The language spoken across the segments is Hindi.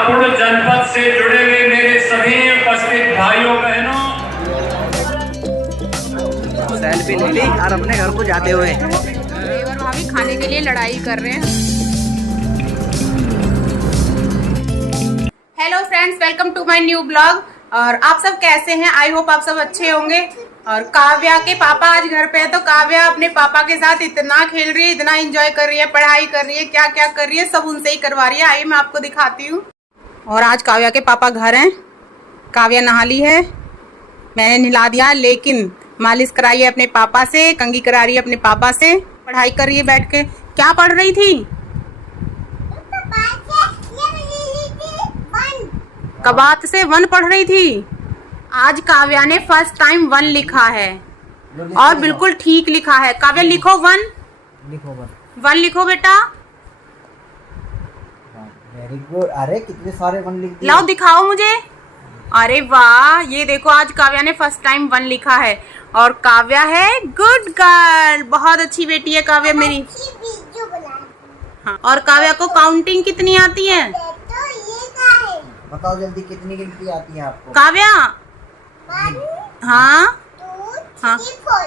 हापुड़ जनपद से जुड़े हुए मेरे सभी उपस्थित भाइयों बहनों, सेल्फी ले ली और अपने घर को जाते हुए और भाभी खाने के लिए लड़ाई कर रहे हैं। Hello friends, welcome to my new blog. और आप सब कैसे हैं? आई होप आप सब अच्छे होंगे। और काव्या के पापा आज घर पे है, तो काव्या अपने पापा के साथ इतना खेल रही है, इतना एंजॉय कर रही है, पढ़ाई कर रही है, क्या क्या कर रही है, सब उनसे ही करवा रही है। आइए मैं आपको दिखाती हूँ। और आज काव्या के पापा घर हैं। काव्या नहा ली है, मैंने नहला दिया, लेकिन मालिश कराई है अपने पापा से, कंघी करा रही है अपने पापा से, पढ़ाई कर रही है बैठ के। क्या पढ़ रही थी? कबात से 1 पढ़ रही थी। आज काव्या ने फर्स्ट टाइम 1 लिखा है और बिल्कुल ठीक लिखा है। काव्या लिखो 1 लिखो बेटा। Very good. अरे कितने सारे 1 लिख दिए। लाओ दिखाओ मुझे। अरे वाह, ये देखो आज काव्या ने फर्स्ट टाइम 1 लिखा है। और काव्या है गुड गर्ल, बहुत अच्छी बेटी है काव्या मेरी। हाँ। और काव्या को काउंटिंग कितनी आती है? बताओ जल्दी, कितनी गिनती आती है आपको? काव्या 1 हाँ 2 हाँ 3 4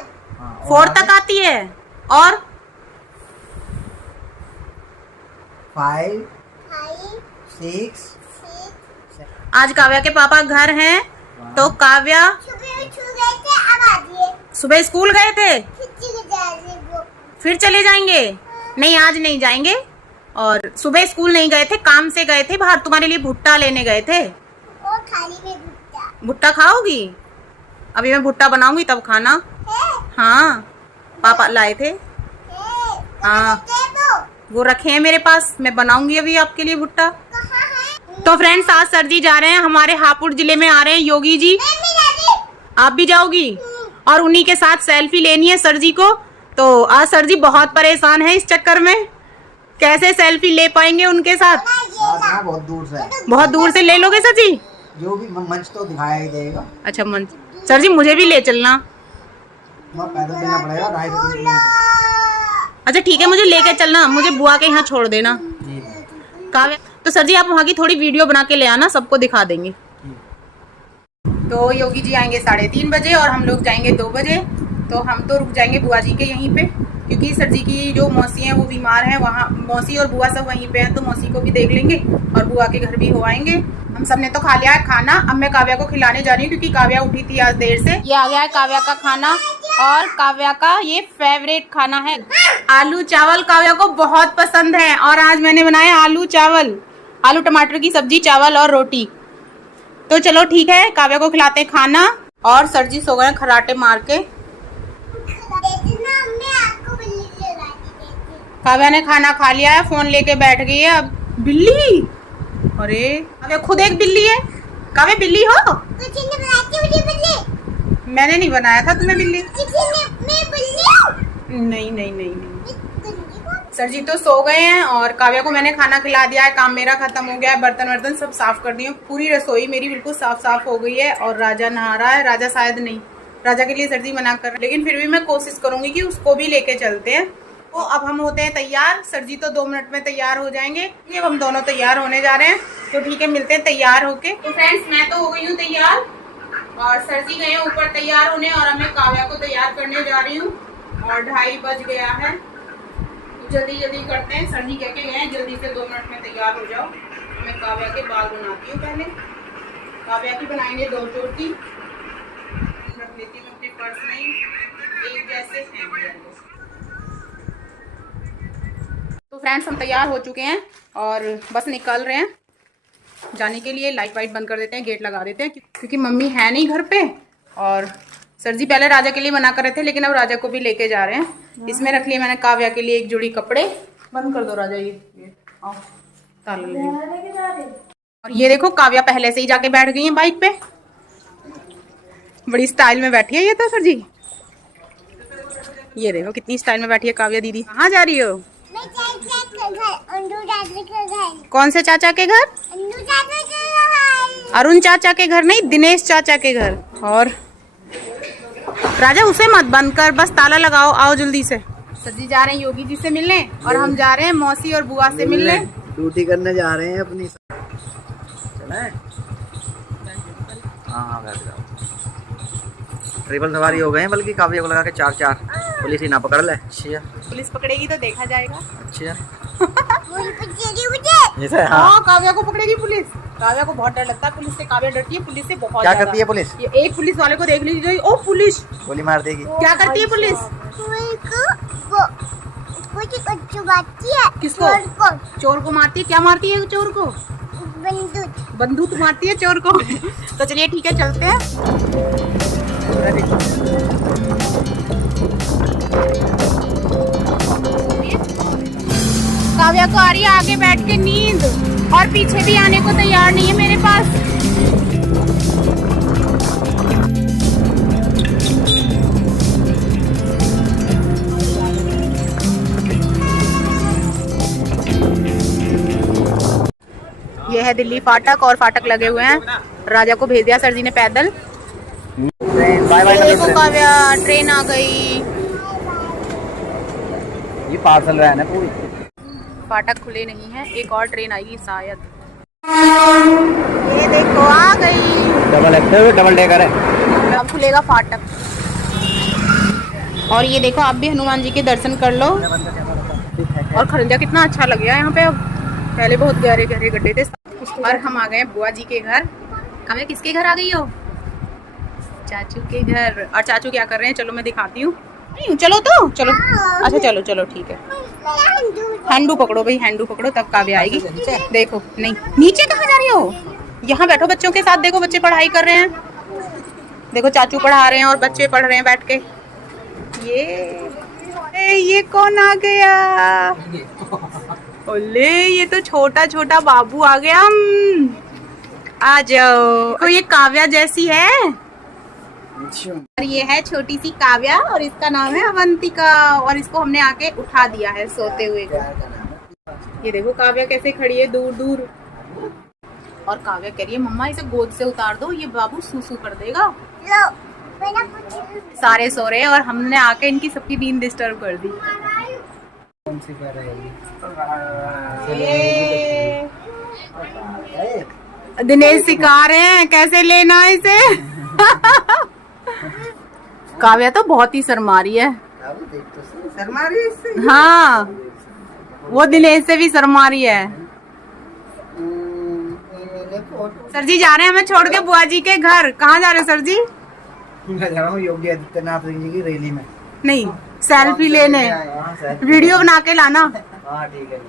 4 तक आती है। और 5 6 आज काव्या के पापा घर हैं, तो काव्या सुबह स्कूल गए थे, फिर चले जाएंगे? नहीं, आज नहीं जाएंगे। और सुबह स्कूल नहीं गए थे, काम से गए थे बाहर, तुम्हारे लिए भुट्टा लेने गए थे। भुट्टा खाओगी? अभी मैं भुट्टा बनाऊंगी तब खाना। हाँ, पापा लाए थे। हाँ, वो रखे हैं मेरे पास, मैं बनाऊंगी अभी आपके लिए भुट्टा। तो फ्रेंड्स, आज सर जी जा रहे हैं, हमारे हापुड़ जिले में आ रहे हैं योगी जी। आप भी जाओगी? और उन्हीं के साथ सेल्फी लेनी है सर जी को। तो आज सर जी बहुत परेशान है इस चक्कर में, कैसे सेल्फी ले पाएंगे उनके साथ? बहुत दूर से। बहुत दूर से ले लोगे सर जी? जो भी मंच तो दिखाया ही देगा। अच्छा मंच। सर जी मुझे भी ले चलना। पैदल चलना पड़ेगा 2.5 किलोमीटर। अच्छा ठीक है, मुझे लेके चलना, मुझे बुआ के यहाँ छोड़ देना। काव्या, तो सर जी आप वहाँ की थोड़ी वीडियो बना के ले आना, सबको दिखा देंगे। तो योगी जी आएंगे 3:30 बजे और हम लोग जाएंगे 2 बजे। तो हम तो रुक जाएंगे बुआ जी के यहीं पे, क्योंकि सर जी की जो मौसी हैं वो बीमार हैं, वहाँ मौसी और बुआ सब वहीं पे हैं, तो मौसी को भी देख लेंगे और बुआ के घर भी हो आएंगे। हम सब ने तो खा लिया है खाना, अब मैं काव्या को खिलाने जा रही हूँ, क्योंकि काव्या उठी थी आज देर से। ये आ गया है काव्या का खाना, और काव्या का ये फेवरेट खाना है आलू चावल। काव्या को बहुत पसंद है, और आज मैंने बनाया आलू चावल, आलू टमाटर की सब्जी, चावल और रोटी। तो चलो ठीक है, काव्या को खिलाते हैं खाना। और सर जी सो गए खराटे मार के। काव्या ने खाना खा लिया है, फोन लेके बैठ गई है। अब बिल्ली, अरे काव्या खुद एक बिल्ली है। काव्या बिल्ली हो? मैंने नहीं बनाया था तुम्हें बिल्ली। नहीं नहीं नहीं नहीं। सर जी तो सो गए हैं और काव्या को मैंने खाना खिला दिया है, काम मेरा खत्म हो गया है, बर्तन वर्तन सब साफ कर दिए, पूरी रसोई मेरी बिल्कुल साफ हो गई है। और राजा नहा रहा है। राजा शायद नहीं, राजा के लिए सर जी मना कर रहे हैं, लेकिन फिर भी मैं कोशिश करूंगी कि उसको भी लेके चलते हैं। तो अब हम होते हैं तैयार, सर जी तो 2 मिनट में तैयार हो जाएंगे। अब हम दोनों तैयार होने जा रहे हैं, तो ठीक है मिलते हैं तैयार होके। तो फ्रेंड्स, मैं तो हो गई हूँ तैयार और सर जी गए हैं ऊपर तैयार होने, और अब मैं काव्या को तैयार करने जा रही हूँ। और 2:30 बज गया है, जल्दी जल्दी करते हैं। सर जी कह के गए हैं जल्दी से 2 मिनट में तैयार हो जाओ। मैं काव्या के बाल बनाती हूँ पहले। काव्या की बनाएंगे 2 चोटी, रख लेती हूँ अपने पर्स में, एक जैसे हैं। तो फ्रेंड्स, हम तैयार हो चुके हैं और बस निकल रहे हैं जाने के लिए। लाइट वाइट बंद कर देते हैं, गेट लगा देते हैं, क्योंकि मम्मी है नहीं घर पे। और सर जी पहले राजा के लिए मना कर रहे थे, लेकिन अब राजा को भी लेके जा रहे हैं। इसमें रख लिया मैंने काव्या के लिए एक जोड़ी कपड़े। बंद कर दो राजा, ये आओ ताला लगे। और ये देखो काव्या पहले से ही जाके बैठ गई है बाइक पे, बड़ी स्टाइल में बैठी है ये तो। सर जी ये देखो कितनी स्टाइल में बैठी है काव्या दीदी। कहाँ जा रही हो? कौन से चाचा के घर? अरुण चाचा के घर नहीं, दिनेश चाचा के घर। और राजा उसे मत बंद कर, बस ताला लगाओ, आओ जल्दी से। सर जी जा रहे हैं योगी जी से मिलने और हम जा रहे हैं मौसी और बुआ से मिलने। ड्यूटी करने जा रहे हैं अपनी। चले हाँ बैठ जाओ। ट्रिपल सवारी हो गए हैं, बल्कि काव्य को लगा के 4-4 पुलिस ही ना पकड़ ले। अच्छा पुलिस पकड़ेगी तो देखा जाएगा। अच्छा हाँ काव्या को पकड़ेगी पुलिस। काव्या को बहुत डर लगता है पुलिस से। काव्या डरती है पुलिस से बहुत। क्या करती है पुलिस? ये एक पुलिस वाले को देख लीजिए, ओ पुलिस गोली मार देगी। क्या करती है पुलिस? किसको? चोर को मारती है। क्या मारती है चोर को? बंदूक मारती है चोर को। तो चलिए ठीक है चलते हैं। काव्या को आ रही है आगे बैठ के नींद, और पीछे भी आने को तैयार नहीं है मेरे पास। ये है दिल्ली फाटक, और फाटक लगे हुए हैं। राजा को भेज दिया सर जी ने पैदल। देखो काव्या ट्रेन आ गई। ये पार्सल रहा है ना पूरी। फाटक खुले नहीं है, एक और ट्रेन आएगी शायद। ये देखो आ गई। डबल डेकर है। अब खुलेगा फाटक। और ये देखो आप भी हनुमान जी के दर्शन कर लो। और खरंजा कितना अच्छा लग गया यहाँ पे। अब पहले बहुत गहरे गहरे गड्ढे थे। और हम आ गए बुआ जी के घर। हमें किसके घर आ गई हो? चाचू के घर। और चाचू क्या कर रहे हैं चलो मैं दिखाती हूँ। चलो तो चलो। अच्छा चलो चलो ठीक है। हैंडू पकड़ो भाई, हैंडू पकड़ो तब काव्या आएगी। देखो नहीं नीचे कहाँ जा रही हो? यहाँ बैठो बच्चों के साथ। देखो बच्चे पढ़ाई कर रहे हैं। देखो चाचू पढ़ा रहे हैं और बच्चे पढ़ रहे हैं बैठ के। ये कौन आ गया? ओले ये तो छोटा छोटा बाबू आ गया। आ जाओ। तो ये काव्या जैसी है। और ये है छोटी सी काव्या, और इसका नाम है अवंतिका। और इसको हमने आके उठा दिया है सोते हुए को। ये देखो काव्या कैसे खड़ी है दूर दूर। और काव्या कह रही है मम्मा इसे गोद से उतार दो, ये बाबू सूसू कर देगा। सारे सो रहे हैं और हमने आके इनकी सबकी नींद डिस्टर्ब कर दी। दिनेश सिखा रहे हैं कैसे लेना है इसे। काव्या तो बहुत ही शर्मा रही है। शर्मा रही है इससे? हाँ वो दिनेश से भी शर्मा रही है। सर जी जा रहे हैं हमें छोड़ के बुआ जी के घर। कहाँ जा रहे हो सर जी? मैं जा रहा हूँ योगी आदित्यनाथ जी की रैली में। नहीं सेल्फी लेने। वीडियो बना के लाना। हाँ ठीक है।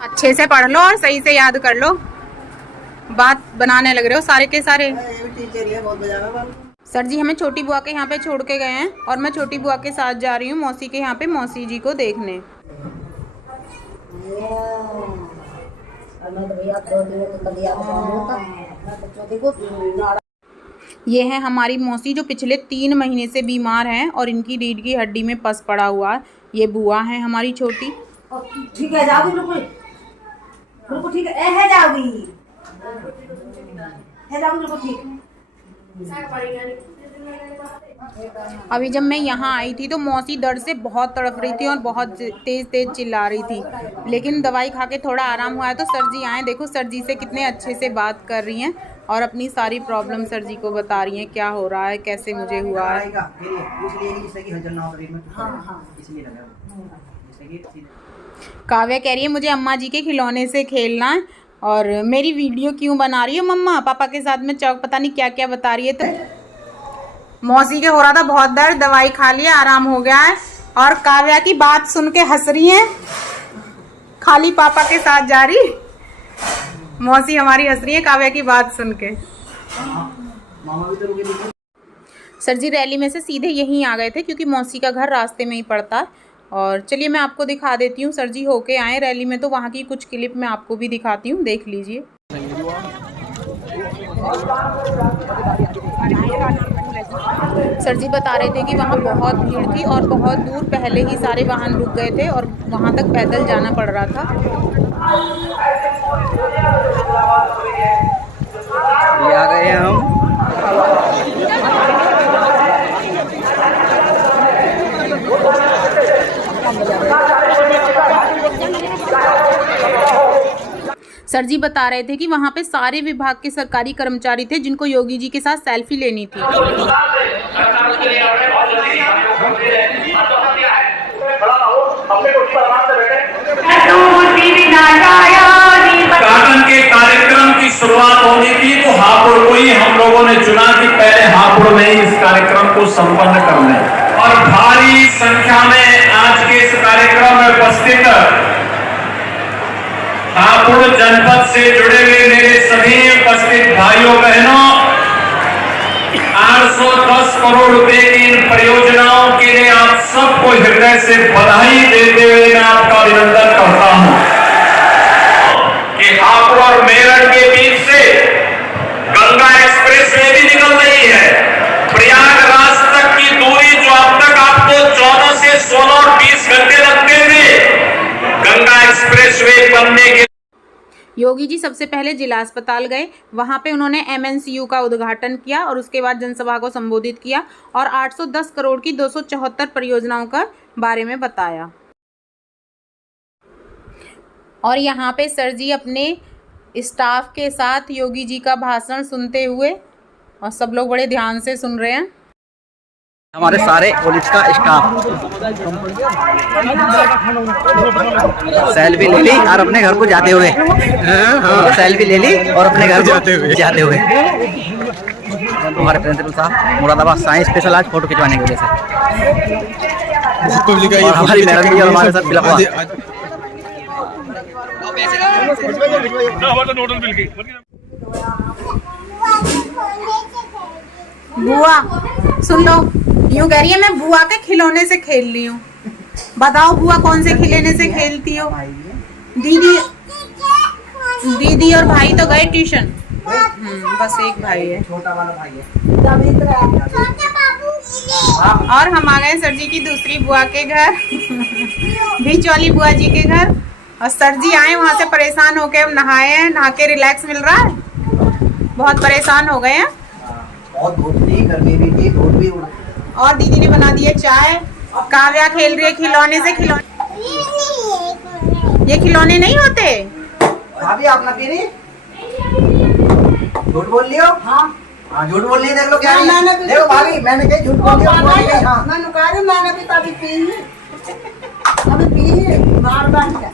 अच्छे से पढ़ लो और सही से याद कर लो। बात बनाने लग रहे हो सारे के सारे। सर जी हमें छोटी बुआ के यहाँ पे छोड़ के गए हैं, और मैं छोटी बुआ के साथ जा रही हूँ मौसी के यहाँ पे मौसी जी को देखने। ये है हमारी मौसी जो पिछले 3 महीने से बीमार हैं और इनकी रीढ़ की हड्डी में पस पड़ा हुआ है। ये बुआ है हमारी छोटी। ठीक है जाओगी बिल्कुल ठीक है जाओगी बिल्कुल ठीक। अभी जब मैं यहाँ आई थी तो मौसी दर्द से बहुत तड़प रही थी और बहुत तेज तेज चिल्ला रही थी, लेकिन दवाई खा के थोड़ा आराम हुआ है तो सर जी आए। देखो सर जी से कितने अच्छे से बात कर रही हैं और अपनी सारी प्रॉब्लम सर जी को बता रही हैं, क्या हो रहा है, कैसे मुझे हुआ है। काव्या कह रही है मुझे अम्मा जी के खिलौने से खेलना है, और मेरी वीडियो क्यों बना रही हो मम्मा? पापा के साथ में चौक पता नहीं क्या क्या बता रही है। तो मौसी के हो रहा था बहुत दर्द, दवाई खा लिया आराम हो गया है, और काव्या की बात सुन के हंस रही है। खाली पापा के साथ जा रही मौसी हमारी हंस रही है काव्या की बात सुन के। सर जी रैली में से सीधे यहीं आ गए थे क्योंकि मौसी का घर रास्ते में ही पड़ता है। और चलिए मैं आपको दिखा देती हूँ, सर जी होके आए रैली में तो वहाँ की कुछ क्लिप मैं आपको भी दिखाती हूँ, देख लीजिए। सर जी बता रहे थे कि वहाँ बहुत भीड़ थी और बहुत दूर पहले ही सारे वाहन रुक गए थे और वहाँ तक पैदल जाना पड़ रहा था। ये आ गए हम। सर जी बता रहे थे कि वहाँ पे सारे विभाग के सरकारी कर्मचारी थे जिनको योगी जी के साथ सेल्फी लेनी थी। काटन के कार्यक्रम की शुरुआत होनी थी तो हापुड़ को ही हम लोगों ने चुना कि पहले हापुड़ में ही इस कार्यक्रम को संपन्न कर लें और भारी संख्या में आज के इस कार्यक्रम में उपस्थित हापुड़ जनपद से जुड़े हुए मेरे सभी उपस्थित भाइयों बहनों 810 करोड़ रुपए की इन परियोजनाओं के लिए आप सबको हृदय से बधाई देते हुए मैं आपका अभिनंदन करता हूं कि हापुड़ और मेरठ के बीच से गंगा एक्सप्रेस वे भी निकल रही है। प्रयागराज तक की दूरी जो अब तक आपको 14 से 16 और 20 घंटे लगते थे, गंगा एक्सप्रेस वे बनने के योगी जी सबसे पहले जिला अस्पताल गए, वहां पे उन्होंने MNCU का उद्घाटन किया और उसके बाद जनसभा को संबोधित किया और 810 करोड़ की 274 परियोजनाओं का बारे में बताया। और यहाँ पे सर जी अपने स्टाफ के साथ योगी जी का भाषण सुनते हुए, और सब लोग बड़े ध्यान से सुन रहे हैं। हमारे सारे पुलिस का स्टाफ सेल्फी ले ली और अपने घर को जाते हुए सेल्फी ले ली और अपने घर को जाते हुए हमारे प्रिंसिपल साहब मुरादाबाद साइंस स्पेशल आज फोटो खिंचवाने की वजह से और हमारी मैडम भी हमारे साथ बिल्कुल बुआ सुन लो, यूं कह रही है मैं बुआ के खिलौने से खेल रही हूँ। बताओ बुआ कौन से खिलौने से खेलती हो? दीदी और भाई तो गए ट्यूशन। बस एक भाई है, छोटा वाला भाई है। और हम आ गए सर जी की दूसरी बुआ के घर बीच वाली बुआ जी के घर। और सर जी आए वहाँ से परेशान होके, हम नहाए हैं, नहा के रिलैक्स मिल रहा है। बहुत परेशान हो गए हैं। बहुत धूप थी, गर्मी भी थी, धूप भी। और दीदी ने बना दी है चाय। काव्या खेल रही है खिलौने से। खिलौने ये खिलौने नहीं होते। भाभी आप ना पी रही? झूठ बोल लियो। हाँ झूठ बोल रही है। देख लो क्या है। देखो भाभी मैंने कही झूठ बोल लियो। हाँ मैंने कहा रे मैंने भी तभी पी है, अभी पी है बार-बार क्या।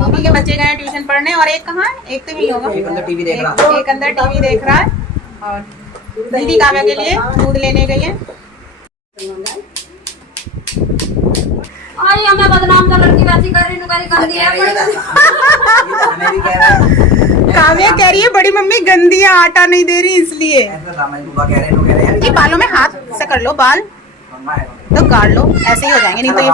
दीदी के बच्चे गए ट्यूशन पढ़ने और एक कहाँ है? एक तो नहीं होगा, एक अंदर टीवी देख रहा है। एक अंदर टीवी देख रहा है। और दीदी काव्या के लिए दूध लेने गई है। आई हमें बदनाम कर लड़की वैसी कर रही नुकारी गंदी है। हमें भी कह रहा है। काव्या कह रही है बड़ी मम्मी गंदी है, आटा नहीं दे रही इसलिए। ऐसा था, मैं बुआ कह रहे हैं, कह रहे हैं ये बालों में हाथ से कर लो, बाल तो काट लो, ऐसे ही हो जाएंगे नहीं तो ये।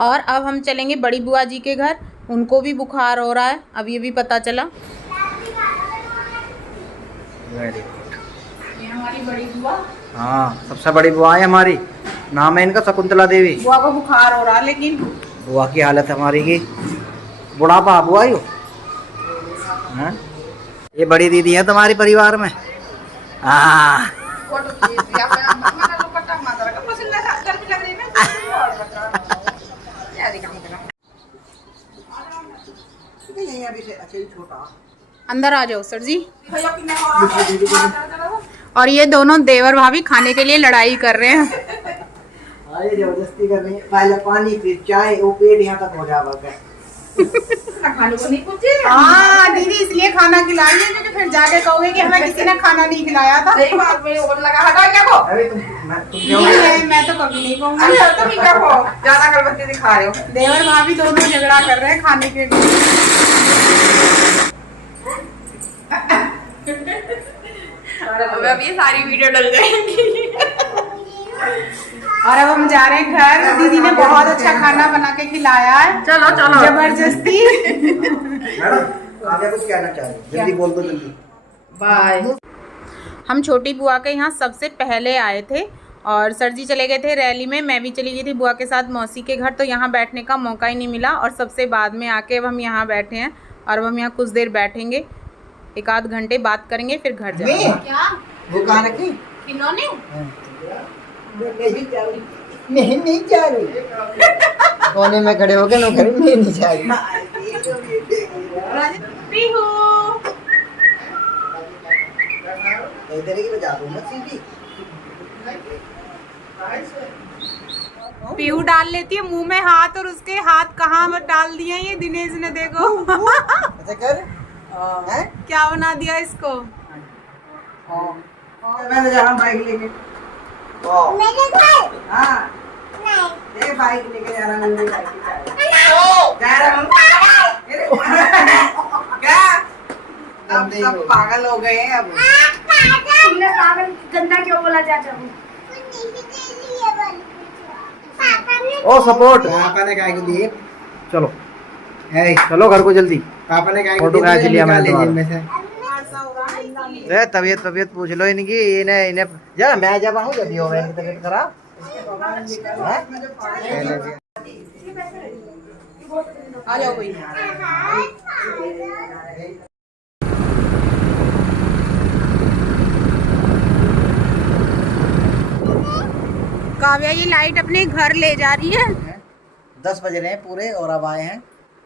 और अब हम चलेंगे बड़ी बुआ जी के घर। उनको भी बुखार हो रहा है, अब ये भी पता चला। ये हमारी बड़ी बुआ। हाँ सबसे बड़ी बुआ है हमारी। नाम है इनका शकुंतला देवी। बुआ को बुखार हो रहा है, लेकिन बुआ की हालत हमारी की बुढ़ापा बुआ यो। ये बड़ी दीदी है तुम्हारी परिवार में। हाँ अंदर आ जाओ सर जी। और ये दोनों देवर भाभी खाने के लिए लड़ाई कर रहे हैं। अरे जबरदस्ती कर रही है। पहले पानी फिर चाय, वो पेट यहाँ तक हो जाएगा। हाँ दीदी इसलिए खाना खिलाई है क्योंकि फिर जाके कहोगे कि हमें किसी ने खाना नहीं खिलाया था। सही बात में और लगा हटा क्या को। अरे तुम मैं तो कभी नहीं कहूँगी। तुम क्या को ज्यादा गलती दिखा रहे हो। देवर भाभी दोनों झगड़ा कर रहे हैं खाने के लिए। अब ये सारी वीडियो डल जाएंगी। और अब हम जा रहे हैं घर। दीदी ने बहुत अच्छा खाना बना के खिलाया है। चलो चलो जबरदस्ती। मैडम आगे कुछ कहना चाह रही हो? जल्दी बोल दो जल्दी। बाय। हम छोटी बुआ के यहाँ सबसे पहले आए थे और सर जी चले गए थे रैली में। मैं भी चली गई थी बुआ के साथ मौसी के घर, तो यहाँ बैठने का मौका ही नहीं मिला। और सबसे बाद में आके अब हम यहाँ बैठे हैं और अब हम यहाँ कुछ देर बैठेंगे, एक आध घंटे बात करेंगे, फिर घर जाएंगे। क्या वो कहाँ रखी? खिलौने नहीं जा रही। कोने में खड़े होके नौकरी नहीं चाहिए। पीहू इधर ही बजा दूं मैं सीटी। पीहू डाल लेती है मुंह में हाथ, और उसके हाथ कहाँ में डाल दिए ये दिनेश ने, देखो। ऐसे कर। हैं? क्या बना दिया इसको। मैं जा रहा हूँ बाइक लेके। हाँ। ये बाइक लेके जा रहा हूँ। जा रहा हूँ। क्या? अब सब पागल हो गए हैं अब। तुमने पागल गंदा क्यों बोला चाचा को? ओ सपोर्ट। पापा ने काय को दिए? चलो। चलो घर को जल्दी। पापा ने काय को फोटो खींच लिया मैंने तुम्हारा। तबीयत पूछ लो इनकी। इन्हें जा मैं जब आऊँ जब हो गया तबीयत खराब। आ जाओ कोई। काव्या ये लाइट अपने घर ले जा रही है। 10 बज रहे हैं पूरे और अब आए हैं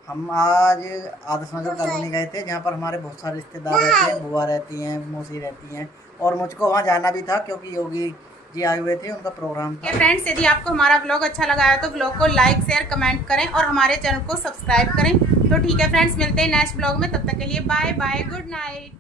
हम। आज आदर्श नगर कॉलोनी गए थे जहाँ पर हमारे बहुत सारे रिश्तेदार रहते हैं, बुआ रहती हैं, मौसी रहती हैं, और मुझको वहाँ जाना भी था क्योंकि योगी जी आए हुए थे, उनका प्रोग्राम था। फ्रेंड्स, यदि आपको हमारा ब्लॉग अच्छा लगा है तो ब्लॉग को लाइक शेयर कमेंट करें और हमारे चैनल को सब्सक्राइब करें। तो ठीक है फ्रेंड्स, मिलते हैं नेक्स्ट ब्लॉग में, तब तक के लिए बाय बाय, गुड नाइट।